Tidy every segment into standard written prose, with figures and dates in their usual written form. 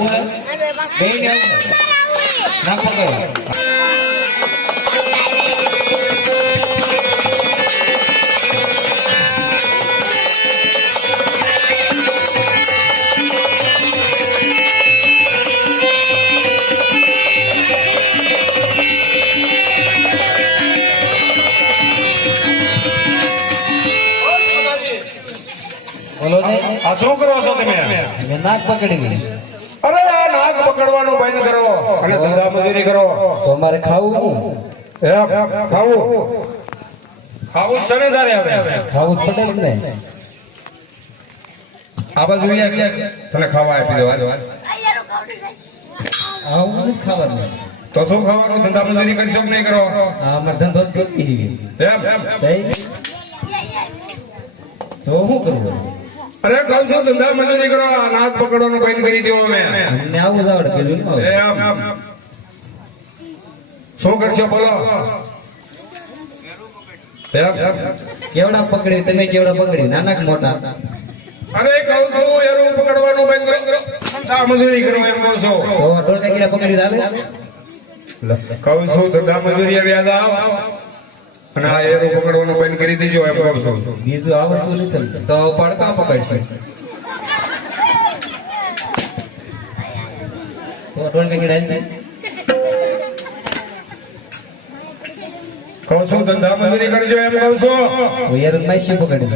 આવું બે ને ના પકડો આ શું કરો છો તમે? નાક પકડી. અરે આ નાક પકડવાનું બંધ કરો અને ધંધા મજૂરી કરો. તો અમારે ખાવું ખાવું ખાવું છે ને તારે હવે ખાવું જ પડે ને. આ બાજુ તને ખાવા આપી દેવા આવું નથી ખાવાનું. તો શું ખાવાનું? ધંધા મજૂરી કરશો કે નહીં કરો? અમારે ધંધો જ કરતી તો શું કરવું? અરે કહું છું ધંધા મજૂરી કરો. નાક પકડવાનું બંધ કરી દો. અમે અમને આવું જ આવડે પેલું શું કરશો બોલો? કેવડા પકડી તમે? કેવડા પકડી? નાના કે મોટા? અરે કહું છું એરું પકડવાનું બંધ કરો. ધંધા મજૂરી કરો એમ કહું છું. તો ટોટા કેડા પકડી ચાલે? કહું છું ધંધા મજૂરી વ્યાજ આવ અને આ એરું પકડવાનું બંધ કરી દેજો એમ કહું છું. બીજું આવડતું નથી તો પડકા પકડશે. તો ટોટા કેડા છે. કહું છું ધંધા મજૂરી કરજો એમ કહું છું. યાર માસી પકડી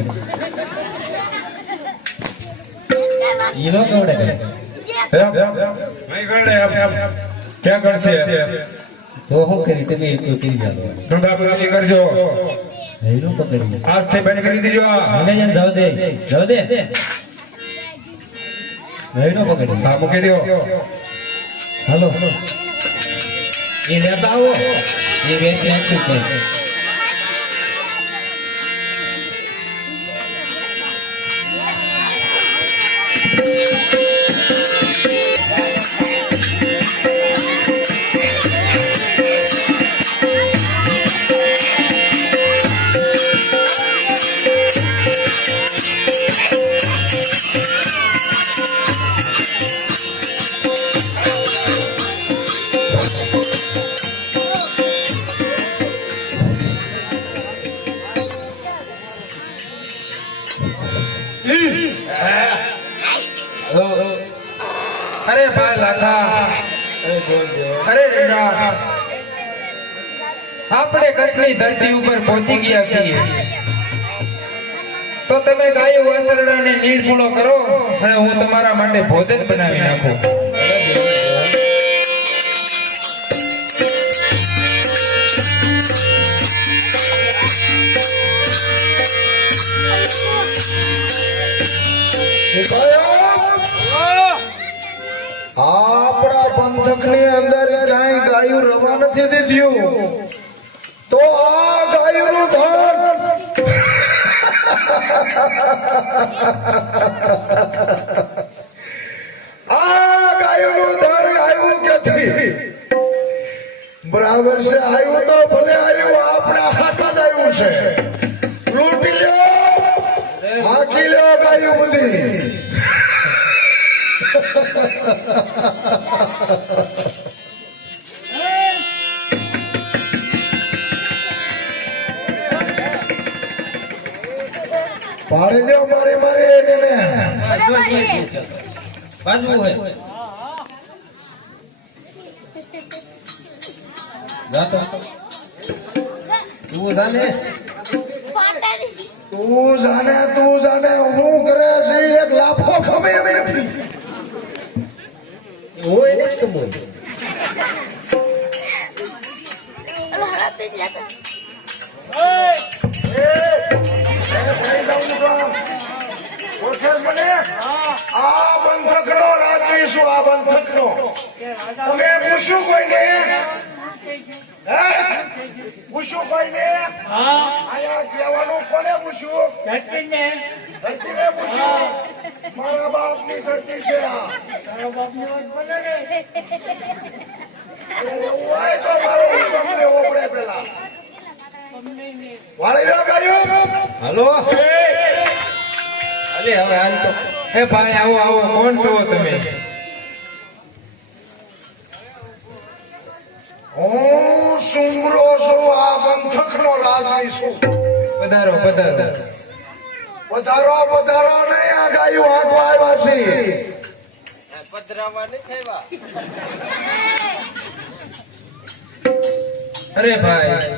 ઈ નો કવડે નહીં કરડે ક્યાં કરશે? તો શું કરી તમે એટલું કરી જાવ? ધંધા મજૂરી કરજો. એનું પકડી આજથી બંધ કરી દેજો. જાવ દે જાવ દે. એનું પકડી હા મૂકી દો. હાલો એ લેતા આવો. એ વેચી નાખ્યું છે. અરે ભાઈ લાખા, અરે રીંગા, આપણે કચ્છની ધરતી ઉપર પહોંચી ગયા છીએ. તો તમે ગાયો વાસરડાને નીડ પૂરો કરો અને હું તમારા માટે ભોજન બનાવી નાખું. આપણા પંથક ની અંદર કઈ ગાયું રવા નથી દીધું તો આ ગાયું નું ધન આ ગાયું નું ધન આવ્યું ક્યાંથી? બરાબર છે, આવ્યું તો ભલે આવ્યું, આપણા હાથમાં જ આવ્યું છે. લૂંટી લ્યો, હાકી લ્યો ગાયું બધી. પાડી દો મારે મારે એને બાજુ હોય જાતો તું જાને તું જાને હું કરે છે. એક લાફો ખમે નથી હોય ને કમો આ બંધકનો રાજવી શું? આ બંધકનો તમે પૂછ્યું કોઈને? પૂછ્યું કોઈને? આયા કહેવાનું કોને પૂછ્યું? ધરતીને પૂછ્યું. મારા બાપની ધરતી છે આ. એવું હોય તો મારો તમને ઓપડે પેલા વાળી લો કર્યું. હાલો અલે હવે હાલ તો હે ભાઈ આવો આવો. કોણ છો તમે? હું સુમરો છું આ બંધકનો રાજવી છું. પધારો પધારો. પધારો પધારો નહીં આ ગાયું હાંકવા આવ્યા છીએ. અરે ભાઈ,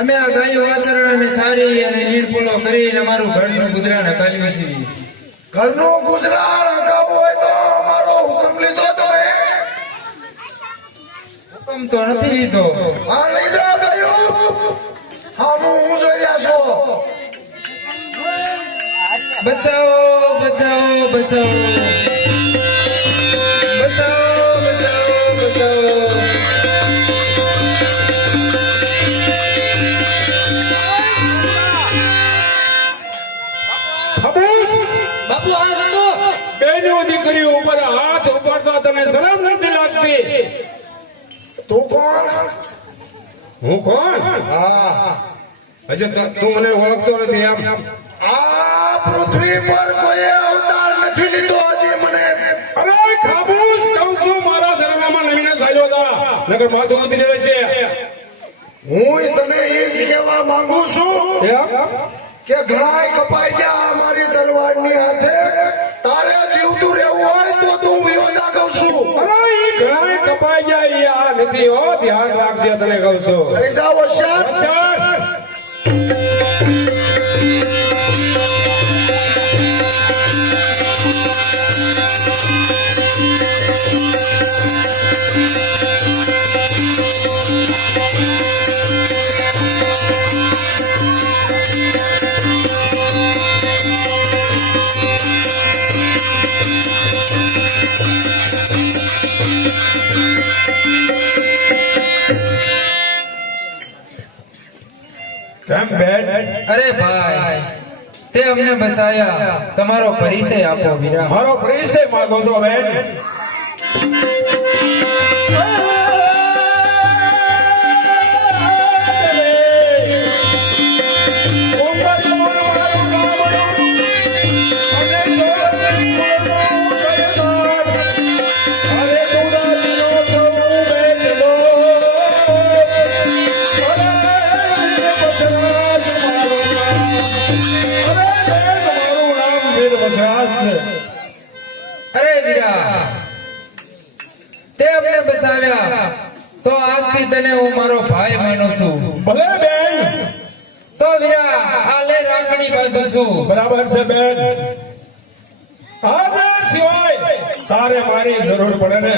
અમે આ ગાયો આચરણ અને સારી અને નીણપૂણો કરીને અમારું ઘરનું ગુજરાન હકાલ્યું છીએ. ઘરનું ગુજરાન હકાવવું હોય તો અમારો હુકમ લીધો તો હુકમ તો નથી લીધો. હા લીધો ગયું. હા હું જોઈ રહ્યા છો. બચાવો બચાવો બચાવો બચાવો બચાવો બચાવો. બાપુ આ હતો. બેનો દીકરીઓ ઉપર હાથ ઉપાડતા તને શરમ નથી લાગતી? તું કોણ? હું કોણ? હા હજુ તું મને ઓળખતો નથી એમ? આ પૃથ્વી પર કોઈ અવતાર નથી લીધો હજી મને. અરે ખાબૂસ, કહું છું મારા શરણામાં નવીને ચાલ્યો હતા, નકર માથું ઉતરી રહેશે. હું તને એ જ કહેવા માંગુ છું એમ? કે ઘણાય કપાઈ ગયા અમારી તલવારની હાથે. તારે જીવતું રહેવું હોય તો તું વિરોધા કહું છું. અરે ઈ ઘણાય કપાઈ જાય ઈ આ નથી હો, ધ્યાન રાખજે તને કહું છું. લઈ જાઓ હોશિયાર. ચાલ. કેમ બેન? અરે ભાઈ, તે અમને બચાયા. તમારો પરિચય આપો વીરા. મારો પરિચય માંગો છો બેન? અરે વીરા, તે અમને બચાવ્યા તો આજથી તને હું મારો ભાઈ માનું છું. ભલે બેન. તો વીરા, આ લે રાખડી બાંધું છું. બરાબર છે બેન. આજે સિવાય તારે મારી જરૂર પડે ને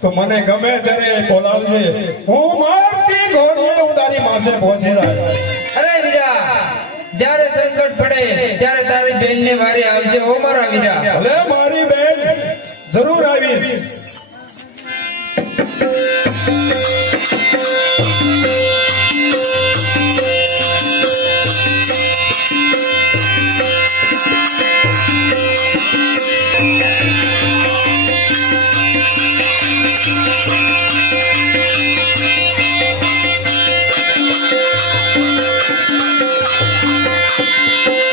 તો મને ગમે ત્યારે બોલાવજે. હું મારતી ઘોડીએ હું તારી પાસે પહોંચી જાય. અરે વીરા, જ્યારે સંકટ પડે ત્યારે તારી બેન ને વારે આવજે હો મારા વીરા. ભલે મારી બેન, જરૂર આવીશ.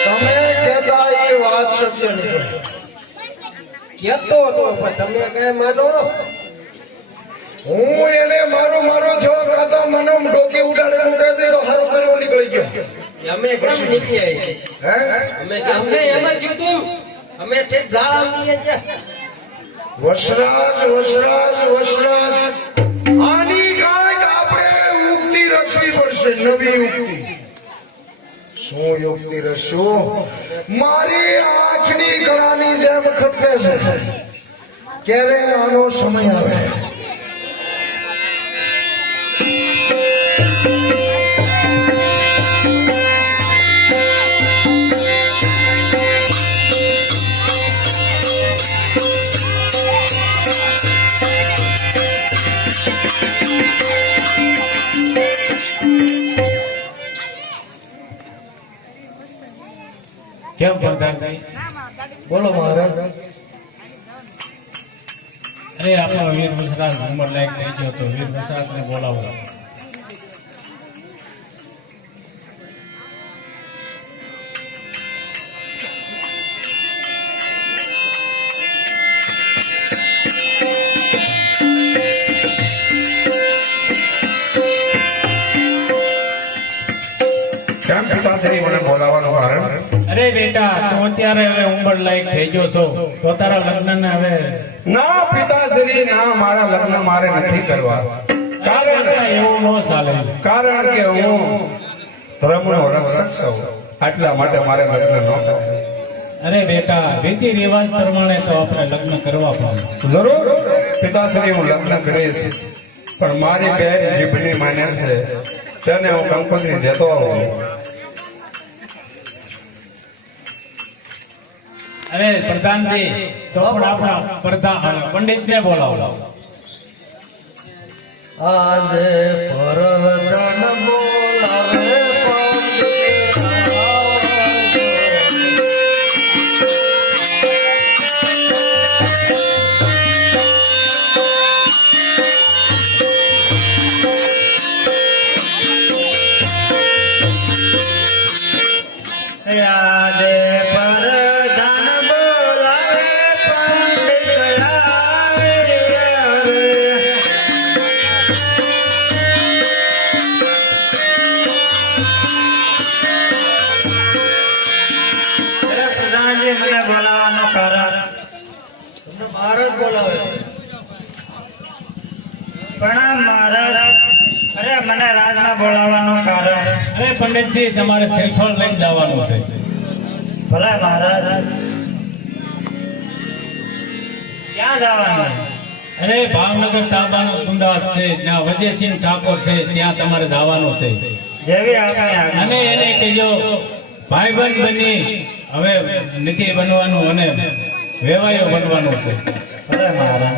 તમે કહેતા એ વાત સત્ય નીકળે. કેતો હતો પણ તમે કઈ માનો. હું એને મારો મારો થયો કાં તો મને ડોકી ઉડાડેલું કહી દીધો સારું કર્યું નીકળી ગયો. અમે કેમ નીકળી આવી? હે અમે અમને એમ જ કીધું. અમે ઠેક ઝાડા ગયા. વસરાજ વસરાજ વસરાજ આની કાંઈક આપણે યુક્તિ રચવી પડશે. નવી યુક્તિ. શું યુક્તિ રચશું? મારી આંખની કણાની જેમ ખટકે છે. ક્યારે આનો સમય આવે? કેમ પ્રધાનભાઈ? બોલો મહારાજ. અરે આપણો વીર વસરાજ ઉંમર લાયક થઈ ગયો તો વીર વસરાજને બોલાવો. બોલાવવાનું કારણ? અરે બેટા તું અત્યારે હવે ઉંમર લાયક થઈ ગયો છો તો તારા લગ્ન ને હવે ના પિતાશ્રી, ના, મારા લગ્ન મારે નથી કરવા. કારણ એવું ન ચાલે. કારણ કે હું ધર્મનો રક્ષક છું, આટલા માટે મારે લગ્ન ન કરવા. અરે બેટા રીતિ રિવાજ પ્રમાણે તો આપણે લગ્ન કરવા પડે. જરૂર પિતાશ્રી, હું લગ્ન કરીશ, પણ મારી બેન જીભની માન્ય છે તેને હું કંકોત્રી દેતો આવું. અરે પ્રધાનજી તો પણ આપણા પ્રધાન પંડિત ને બોલાવો. આજે પરધાન બોલાવે પંડિત આવજો. આજે પરધાન બોલાવે પંડિત આવજો. પ્રધાનજી મને બોલાવવાનું કારણ તમને મહારાજ બોલાવે. પ્રણામ મહારાજ. અરે મને રાજમાં બોલાવવાનું કારણ અરે પંડિતજી તમારે શ્રીફળ લઈને જવાનું છે. ભલે મહારાજ. ક્યાં જવાનું? અરે ભાવનગર તાબાનો કુંડાસ છે, ત્યાં વજયસિંહ ઠાકોર છે, ત્યાં તમારે જવાનું છે. જેવી આપણે આજ્ઞા. અને એને કહેજો ભાઈબંધ બની હવે નીતિ બનવાનું અને વેવાયો બનવાનું છે. ભલે મહારાજ.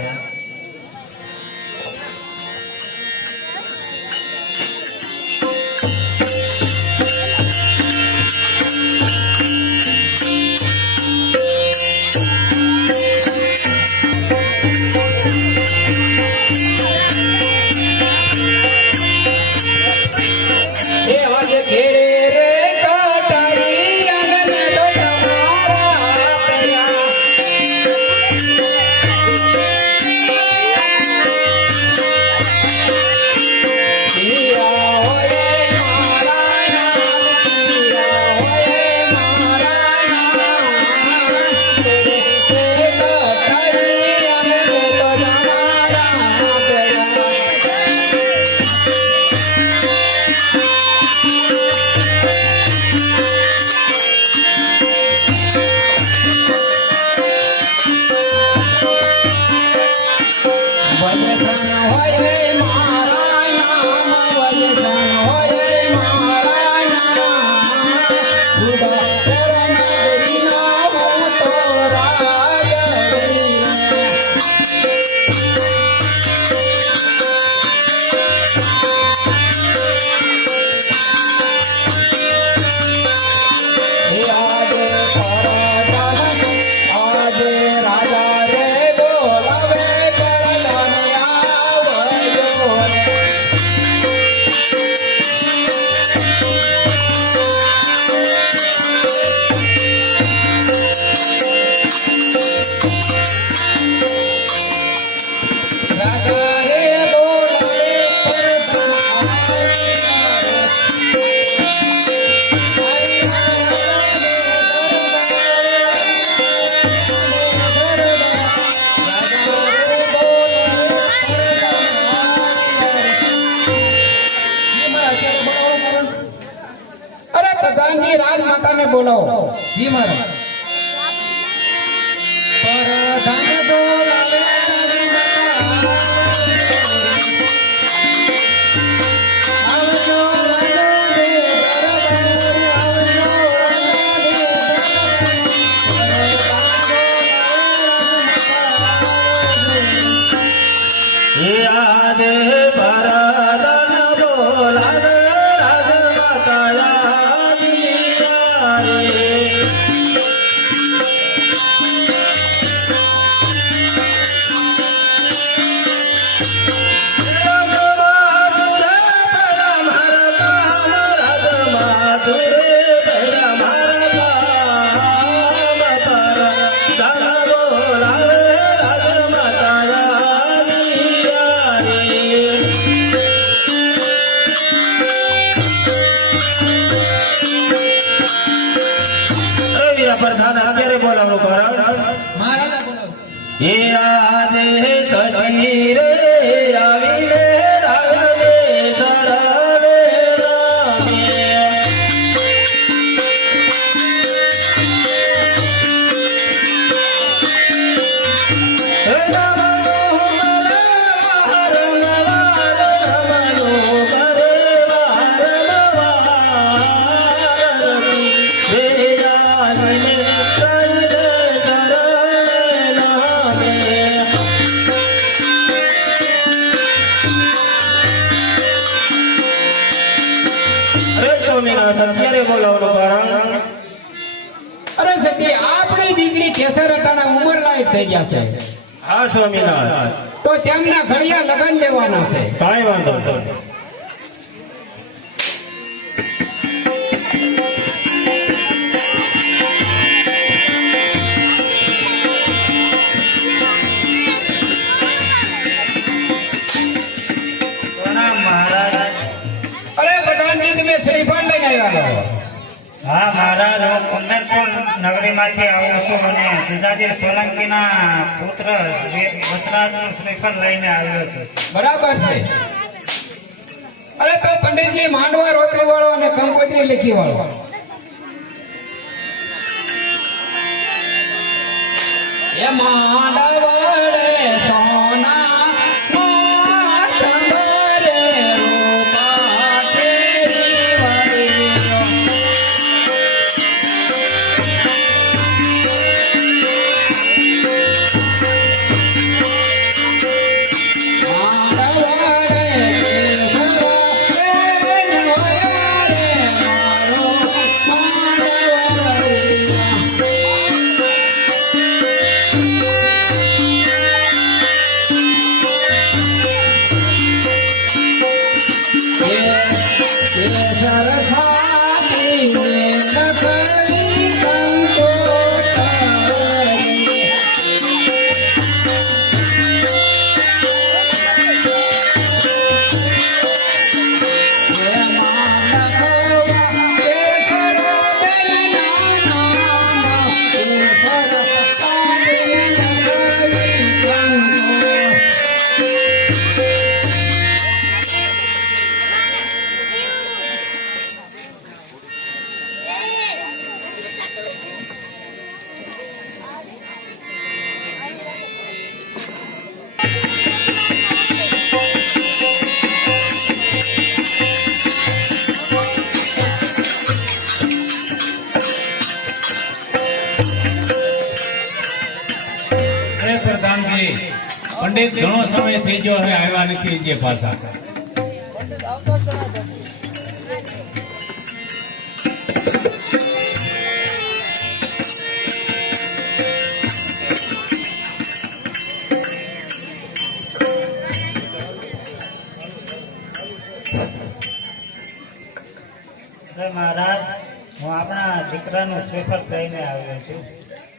પ્રધાનજી રાજમાતાને બોલાવો. જી મહારાજ. પ્રધાન બોલાવે આવજો, આજે પરધાન બોલાવે રાજમાતા આવી. આજે સજી રે આવીને રાયને ચરણે નામે. અત્યારે બોલાવવાનું કારણ અરે સતી આપણી દીકરી કેસર અટાણા ઉંમર લાયક થઈ ગયા છે. હા સ્વામિનારાયણ. તો તેમના ઘડિયા લગન લેવાના છે. કાંઈ વાંધો નહીં. પ્રણામ મહારાજ. અરે પ્રધાનજી તમે શ્રીફળ લઈને આવ્યા. હા મહારાજ, હું કુંદનપુર નગરીમાંથી આવું છું અને જીજાજી સોલંકીના પુત્ર વસરાજનું શ્રીફળ લઈને આવ્યો છું. બરાબર છે. અરે તો પંડિતજી માંડવા રોટલી વાળો અને કંકોત્રી લીખી વાળો. એ માંડવાડે સોના માંડવાડે રૂપા તેરી વાળી. પ્રધાનજી, પંડિત ઘણો સમય થઈ ગયો હવે આવ્યા નથી જે પાછા. મહારાજ, હું આપણા દીકરાનું શ્રીફળ લઈને આવ્યો છું.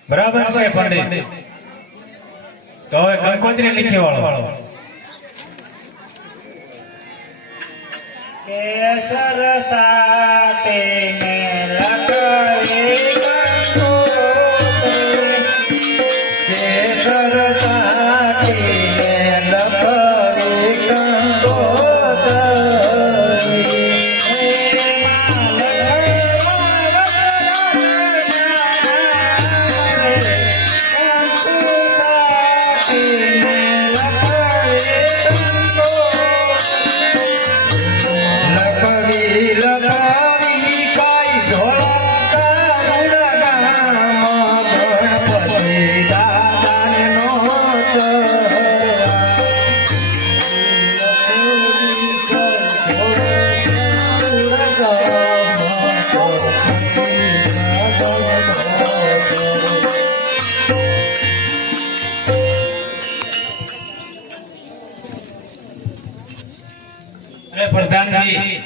બરાબર છે પંડિત. તો હવે કંકોત્રી લીખી વાળો. કેસર સાથે ને લગાવી કંકોત્રી. કેસર સાથે ને લગાવી કંકોત્રી. પ્રધાનજી,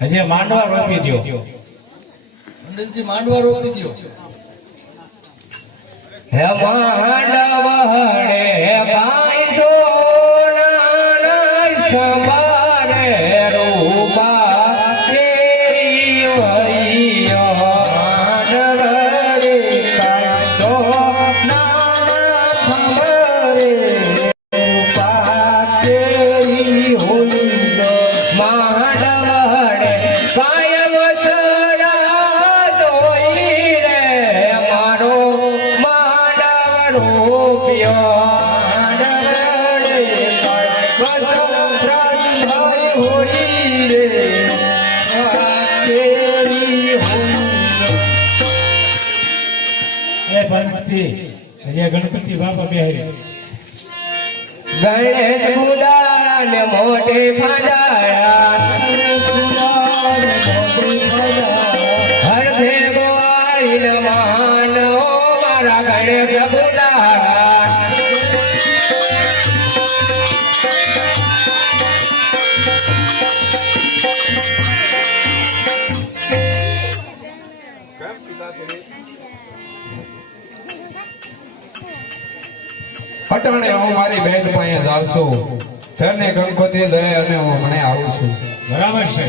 હજી માંડવા રોપી દો. પંડિતજી માંડવા રોપી દો. હે માંડવાડે કાંઈ સોનાના સ્થમારે રૂપા તેરી વૈયો. માંડવાડે કાંઈ ખમરે પાકેરી હોઈલો માંડવડે કાય વસડા જોઈ રે મારો માંડવ રૂપિયો માંડવડે કાય વસડા હોઈ રે પાકેરી હોઈલો એ ગણપતિ હજી ગણપતિ બાપા બેહરી ગણેશ ગુલાલ મોટે ફાડાયા હર ભેગો આઈલ માનો મારા ગણેશ ગુલાલ અટાણે હું મારી બેન પાસે જાઉં છું તેને ગણપતિ દે અને હું મને આવું છું. બરાબર છે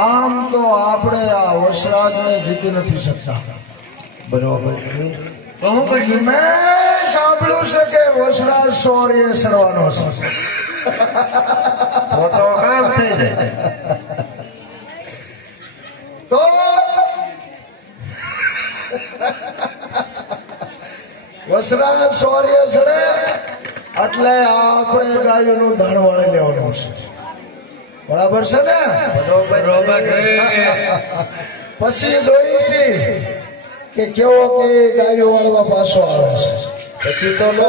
આમ તો આપણે આ વસરાજને જીતી નથી શકતા. બરોબર છે તો હું કરશું મેં સાંભળ્યું છે કે વસરાજ સોરીએ સરવાનો છે. ફોટો કામ થઈ જાય તો વસરાજ સોરીએ સડે એટલે આપણે ગાયોનું ધાણ વાળી લેવાનું છે. બરાબર છે ને? પછી જોઈ છે કે કેવો કે ગાયો વાળવા પાછો આવે છે. પછી તો નો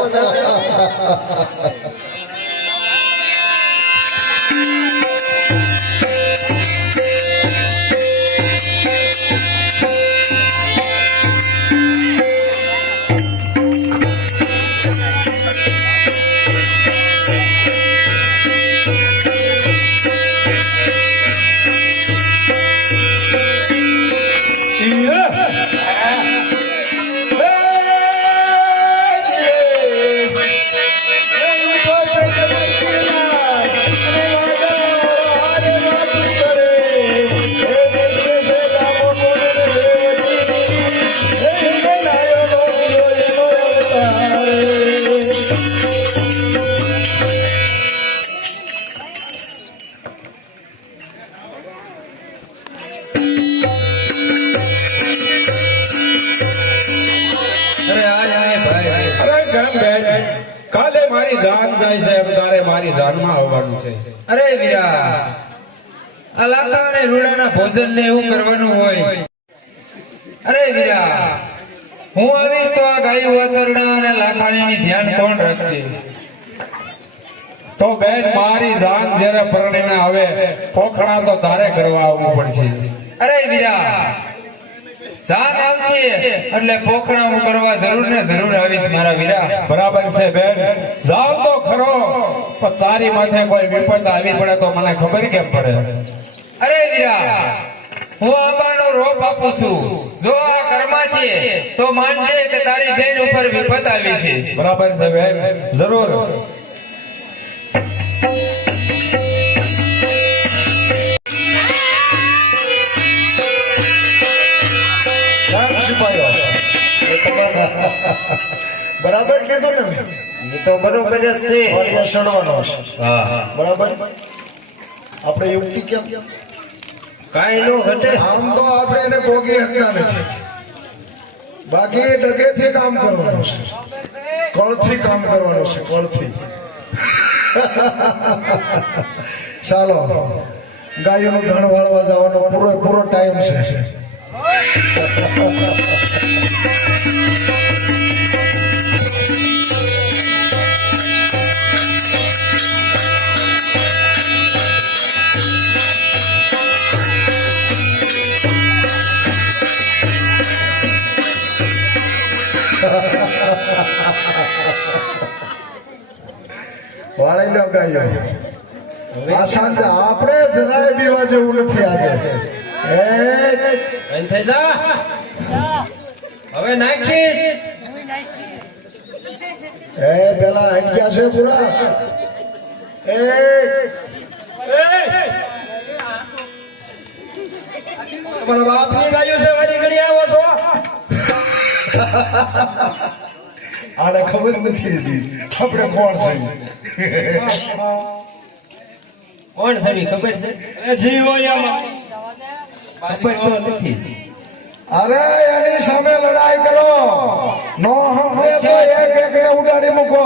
અરે આય ભાઈ. અરે કેમ બેન કાલે મારી જાન જાય છે એમ તારે મારી જાનમાં આવવાનું છે. અરે વીરા આ લાકા અને રૂડાના ભોજન ને એવું કરવાનું હોય. અરે વીરા હું આવીશ તો આ ગાયું વાસરડા અને લાખાણીની ધ્યાન કોણ રાખશે? તો બેન મારી જાન જયારે પરણીને આવે પોખણા તો તારે કરવા આવવું પડશે. અરે વીરા જાન આવશે એટલે પોખણા હું કરવા જરૂર ને જરૂર આવીશ મારા વીરા. બરાબર છે બેન જાવ તો ખરો પણ તારી માથે કોઈ વિપદ આવી પડે તો મને ખબર કેમ પડે? અરે વીરા હું આંબાનો રોપ આપું છું. જો આ કર્મા છે તો માનજે કે તારી બેન ઉપર વિપત આવી છે. બરાબર છે બેન જરૂર. રામ સિપાહીઓ. બરાબર કીધું ને મેં? એ તો બરોબર જ છે સોરીએ સડવાનો છે. હા બરાબર. આપણે યુક્તિ કેમ? કાઈ નો ઘટે આમ તો આપણે એને ભોગી શકતા નથી. બાકી એ ડગેથી કામ કરવાનું છે. કળથી કામ કરવાનું છે. કળથી. ચાલો ગાયોનું ધણ વાળવા જવાનો પૂરો ટાઈમ છે. વાળી લો ગાયો. આ શાંત આપણે જરાય બીવા જેવું નથી આજે. બંધ થઈ જા હવે નાખીશ એ પેલા હટક્યા છે પૂરા એ તમારા બાપની ગાયું છે વારી ઘડી આવો છો આને ખબર નથી હજી આપણે કોણ છે કોણ સડી ખબર છે એ જીવો આમાં ખબર તો નથી અરે એની સામે લડાઈ કરો નો હમરે તો એક એકને ઉડાડી મૂકો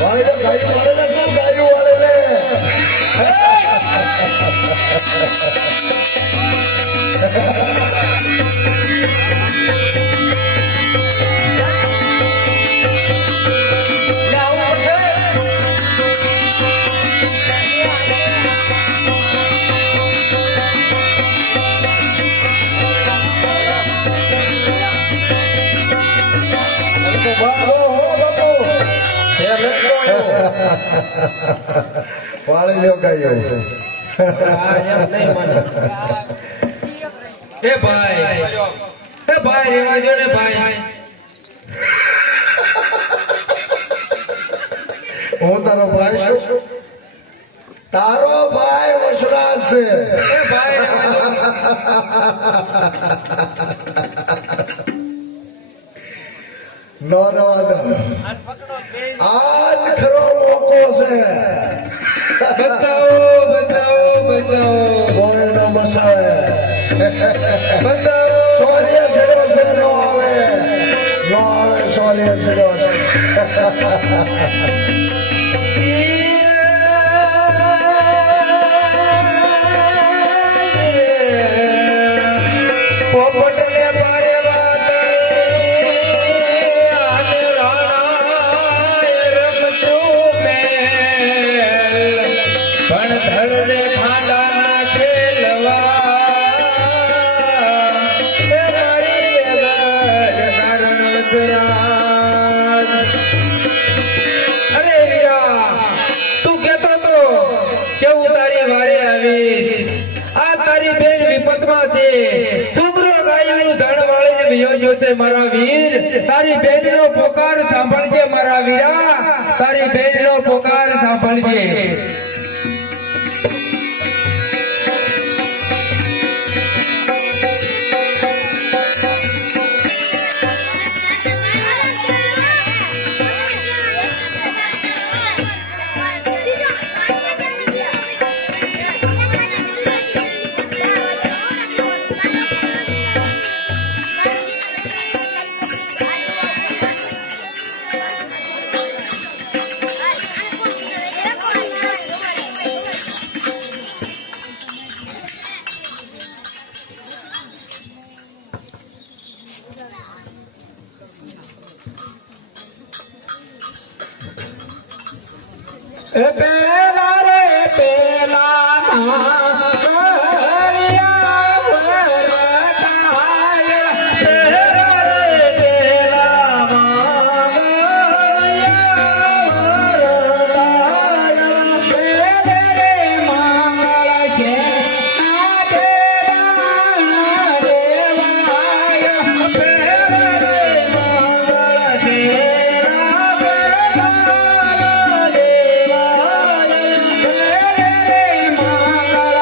ભાઈ તો ગાયું વાળે ને તું ગાયું વાળે ને પાણી લ્યો ગાયું એ ભાઈ રેવા જો ને ભાઈ હું તારો ભાઈ છું તારો ભાઈ વસરાજ છે એ ભાઈ રેવા જો. નો રવા દો આજ ખરો મોકો છે બચાવો કોઈ ન બસાવે બચાવો સોરિયા છેડો છે નો આવે સોરિયા છેડો છે પોપટને પારે વાતરે આને રાણાએ રમતું મેલ પણ ધડને ખાંડાના ખેલવા એ મારી વેગળ કારણ વચરાજ. અરે વીરા તું કહેતો તો કે હું તારી વારે આવીશ. આ તારી બેન વિપતમાં છે. સુમરો ગાયનું ધણ વાળીને વિયો ગયો છે મારા વીર. તારી બેનનો પોકાર સાંભળજે મારા વીરા. તારી બેનનો પોકાર સાંભળજે. એ પેલા રે પેલા મારિયા વરતાય. પેલા રે પેલા મારિયા વરતાય. પેલે રે મંગળ છે આ દેવાના દેવાય. પેલે રે મંગળ છે મંગળ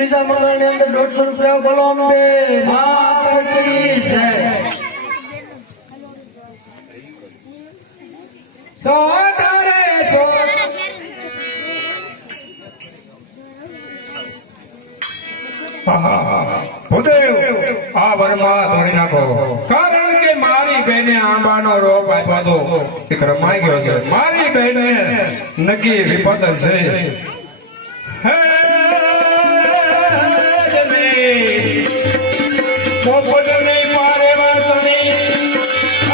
ત્રીજા મંગળની અંદર 150 રૂપિયા બોલો અંબે માતા કી જય. સોતારે સો ભૂદેવ આ વરમાં ધોળી નાખો, કારણ કે મારી બહેને આંબાનો રોપ આપ્યો હતો એક રમાઈ ગયો છે. મારી બહેનને નક્કી વિપત છે. હે પોપટ નહીં મારે વાસની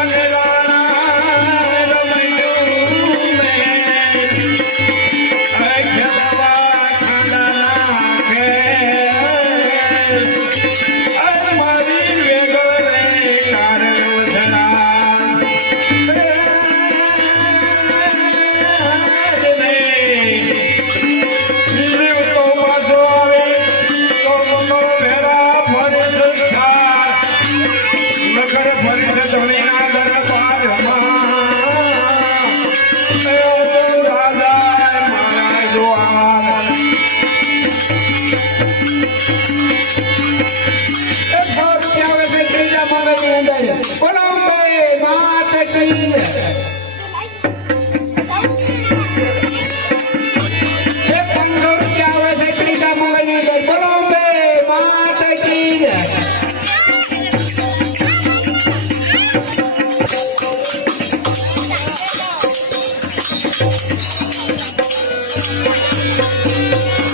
અને રાણા રમૈયું મેં. હે ખેલવા ખાંડા નાખે. મારી વેગળે કારણો જણા. જીવ તો પાછો આવે તો મનો ભેરા ફરે સંસાર. નગર ફરી છે ધણીના દરબારમાં. એવો તો રાજા મારા જોવા.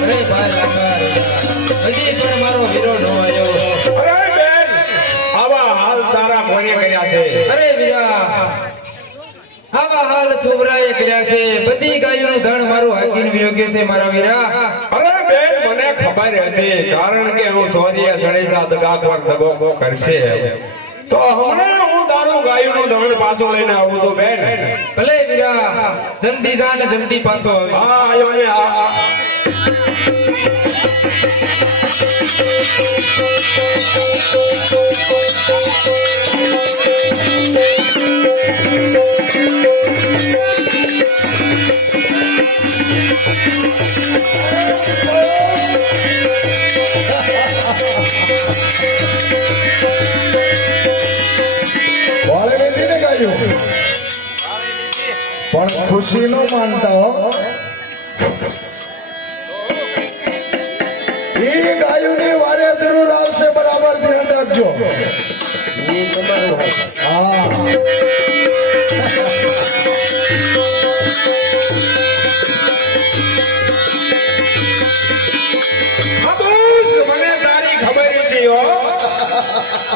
અરે ભાઈ લાખાણી, હજી પણ મારો હીરો ન આવ્યો. અરે બેન, આવા હાલ તારા કોને કર્યા છે? અરે વીરા, આવા હાલ છોકરાએ કર્યા છે. બધી ગાયોનું ધણ મારું હાકીને વિયોગ્ય છે મારા વીરા. અરે બેન, મને ખબર હતી, કારણ કે હું સોરીએ સળીસા દગાખોર દગો કરશે. તો હમણાં હું તારું ગાયનું ધણ પાછું લઈને આવું છું બેન. ભલે વીરા, જલ્દી જા ને જલ્દી પાછો આવે. હા આવ્યો ને. હા વાળે નથી ને ગાયું પણ ખુશી નો માનતા હો. એ ગાયુની વારે જરૂર આવશે, બરાબર ધ્યાન રાખજો. હા અબોસ, મને તારી ખબર હતી હો,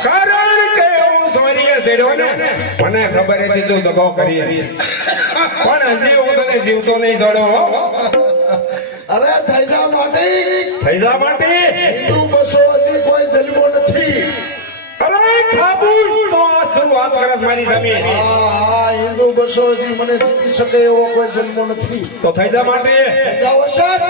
કારણ કે હું સોરીએ ચડ્યો ને, મને ખબર હતી તું દગો કરીશ, પણ હજી હું તને જીવતો નહીં છોડો હો. અરે થૈજા માટે થઈ જા માટે હિન્દુ બસો હજી કોઈ જન્મો નથી. અરે ખાબુસ, તો આ શરૂઆત કરસ મારી સામે. હા હિન્દુ બસો હજી મને જીતી શકે એવો કોઈ જન્મો નથી. તો થઈ જા માટે જાઓ સર.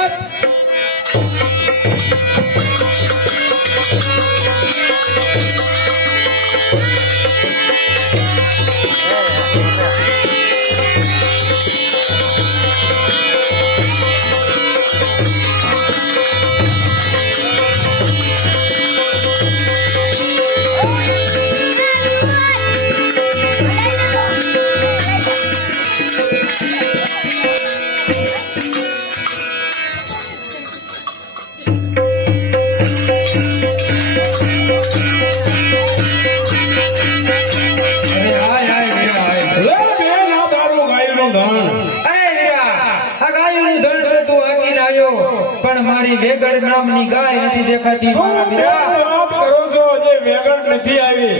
પણ મારી વેગડ નામની ગાય નથી દેખાતી મારા શું વીરા. વાત કરો છો? હજી વેગળ નથી આવી.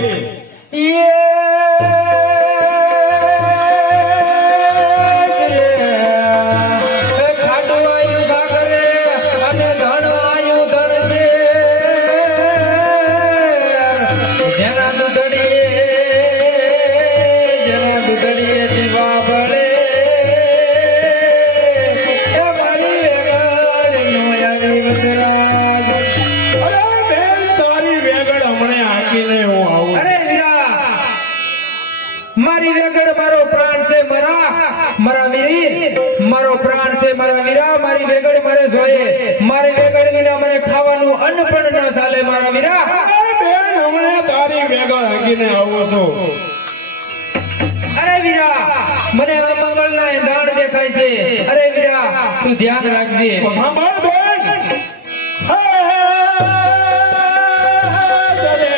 અરે બેન, તારી વેગળ હમણે હાંકીને હું આવું. અરે વીરા, મારી વેગડ મારો પ્રાણ છે મારા વીર, મારો પ્રાણ છે મારા વીરા. મારી વેગડ મારે જોઈએ. મારી વેગડ વિના મને ખાવાનું અન્ન પણ ન ચાલે મારા વીરા. અરે બેન હમણાં તારી ભેગા હગીને આવું છું. અરે વીરા, મને અમંગળના એંધાણ દેખાય છે. અરે વીરા, તું ધ્યાન રાખજે. તો સાંભળ બેન. હે, જલે.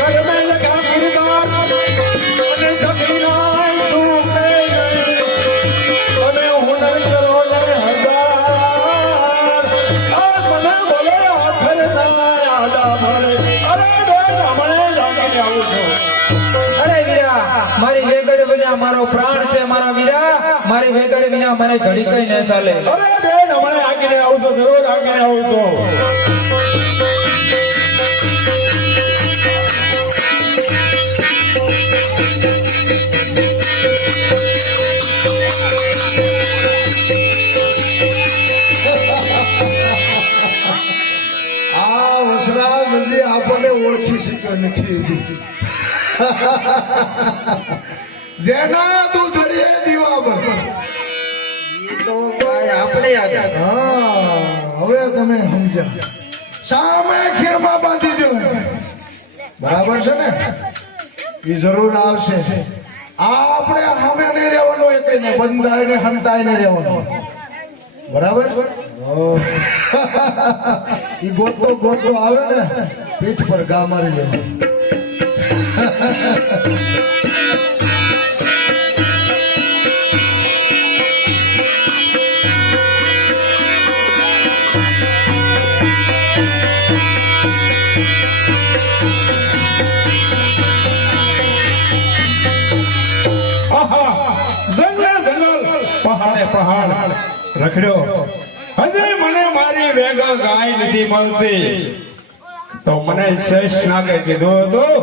કરમેલ કાકીદાર અને સખીના સુપે અને હુનર કરો ને હજાર. આ મને બોલે આખર ના યાદા ભરે. અરે બેન હમણાં જાગીને આવું છું. અરે વીરા, મારી વેગડ વિના મારો પ્રાણ છે મારા વીરા. મારી વેગડ વિના મને ઘડી કઈ ન ચાલે. અરે બેન હમણાં આગળ આવું છું, જરૂર આગળ આવું છું. આ વસરાજ હજી આપણને ઓળખી શક્યો નથી હજી. જેના તું ધડીએ દીવા બસ. ઈ તો ભાઈ આપણે આગળ. હા, હવે તમે સમજ્યા. સામે ખીરમાં બાંધી દેવાય. બરાબર છે ને? એ જરૂર આવશે. આ આપણે સામે નહીં રહેવાનું, એ કઈ બંધાય ને હંતાય નહીં રહેવાનું. બરાબર? ઈ ગોતો ગોતો આવે ને પીઠ પર ગા મારી લેવું. પહાડે પહાડ રખડ્યો, હજી મને મારી વેગા ગાય નથી મળતી. તો મને શેષ નાગે કીધું હતું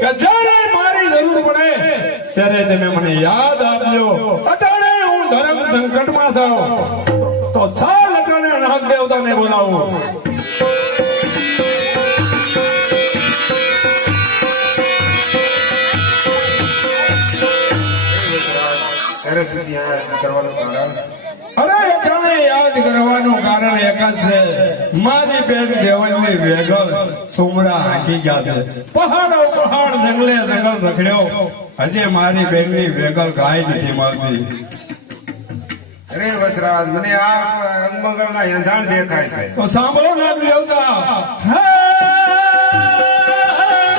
કે જ્યારે મારી જરૂર પડે ત્યારે તમે મને યાદ આપજો. અટાણે હું ધર્મ સંકટમાં છું તો ચાલ અટાણે નાગ દેવતાને બોલાવું. અરે અટાણે યાદ કરવાનું કારણ એક જ છે. મારી બેન દેવલની વેગલ સુમરા હાંકી ગયા છે. પહાડો પહાડ જંગલે જંગલ રખડ્યો, હજી મારી બેનની વેગલ ગાય નથી મળતી. અરે વસરાજ, મને આ અંગમંગળના એંધાણ દેખાય છે. તો સાંભળો નાગ દેવતા. હે,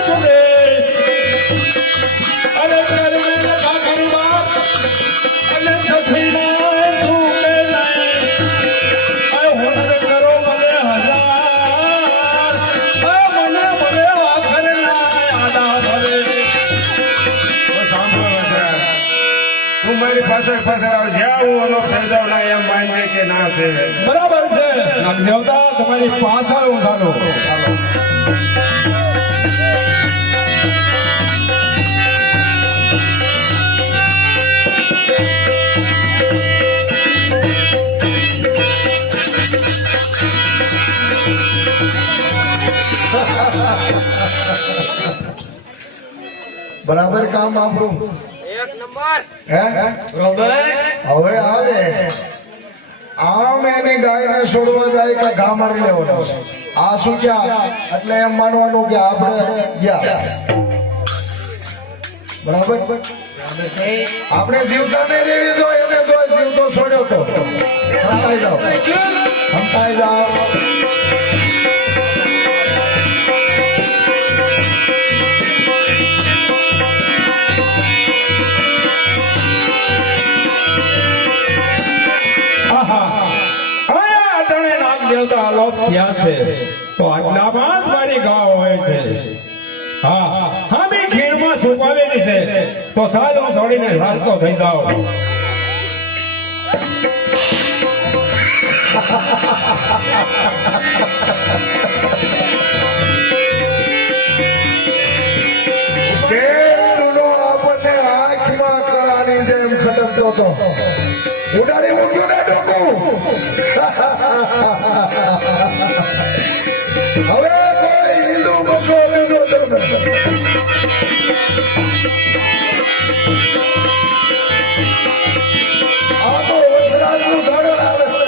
જલે. અરે કરમેલ કાકીદાર અને સખીના સુપે આ હુનર કરો મને હજાર. આ મને બોલે આખર ના યાદા ભરે. તો સાંભળો વસરાજ, તું મારી પાછળ પાછળ આવ. જ્યાં હું અલોપ થઈ જાઉં ના એમ માનજે કે ના છે. બરાબર છે નાગ દેવતા, તમારી પાછળ હું ચાલું. બરાબર કામ આપણું. એક નંબર. હે, હવે આવે આમ એની ગાયને છોડવા જાય કે ઘા મારી લેવાનો છે. આ શું છે? એટલે એમ માનવાનું કે આપણે ગયા. બરાબર? આપણે જીવતા નહીં રહેવી જોઈએ. એને જો જીવતો છોડ્યો તો હંતાઈ જાઓ, હંતાઈ જાઓ. દેવતા આલોપ થયા છે તો આટલામાં જ મારી ગાવ હોય છે. હા હા, બી ખીણમાં છુપાવેલી છે તો સાલ હું છોડીને હાલતો થઈ જાઉં. આપણને આંખમાં કરાની જેમ ખટકતો હતો. ઉડાડી મૂક્યું ને ડોકું. હવે કોઈ હિન્દુ બસો લીધો તમે. આ તો વસરાજનું ધડ આવે છે.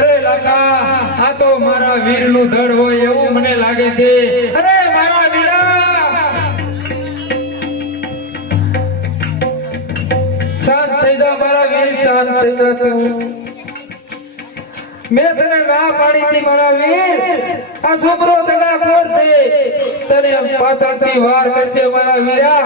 અરે લાકા આ તો મારા વીર નું ધડ હોય એવું મને લાગે છે. અરે મારા વીરા શાંત થઈ જા મારા વીર, શાંત થઈ જા તું. મેં તને ના પાડી હતી મારા વીર, આ છોકરો દગાખોર છે, તને પાછળથી વાર કરશે મારા વીરા.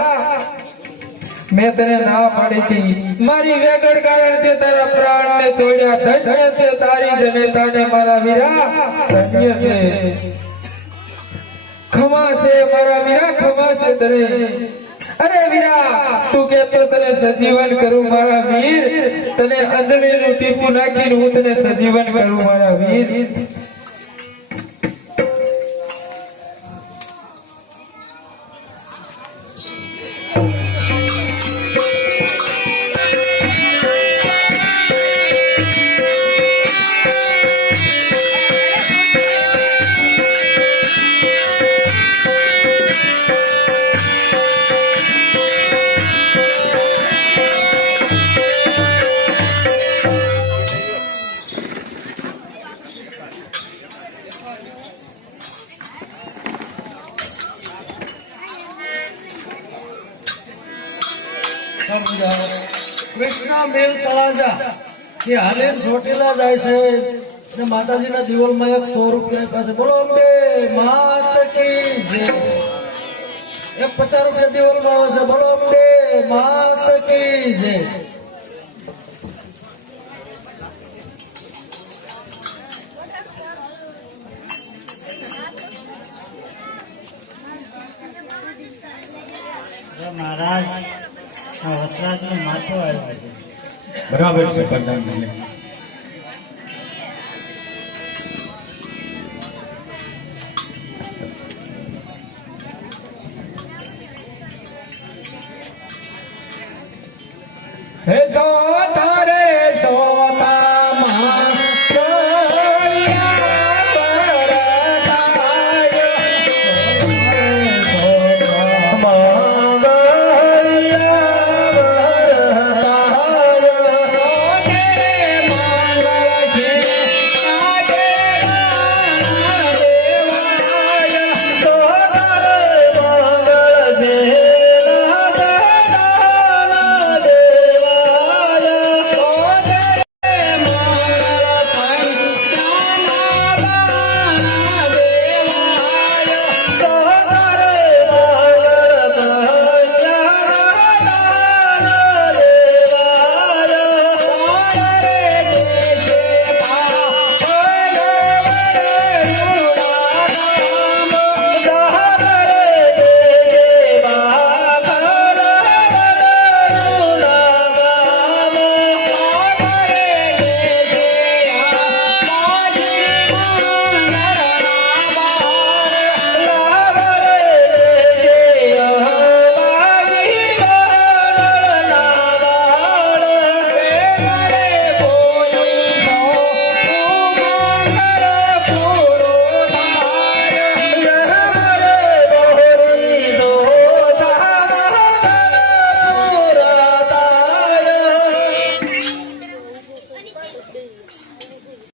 મેં તને ના પાડી હતી, મારી વેગડ કારણ તે તારા પ્રાણ ને તોડ્યા. ધન્ય છે તારી જનેતાને મારા વીરા, ધન્ય છે. ખમા છે મારા વીરા, ખમા છે તને. અરે વીરા તું કેતો તને સજીવન કરું મારા વીર, તને અંજળીનું ટીપું નાખીને હું તને સજીવન કરું મારા વીર. કૃષ્ણ મેલ તળાજા એ હાલે ચોટેલા જાય છે ને માતાજીના દિવાલમાં એક 100 રૂપિયા પાસે. બોલો અંબે માત કી જય. એક 50 રૂપિયા દિવાલમાં આવે છે. બોલો અંબે માત કી જય. મહારાજ આ વસરાજનું માથું આવ્યું છે. બરાબર છે પ્રધાનમંત્રી. હે સૌ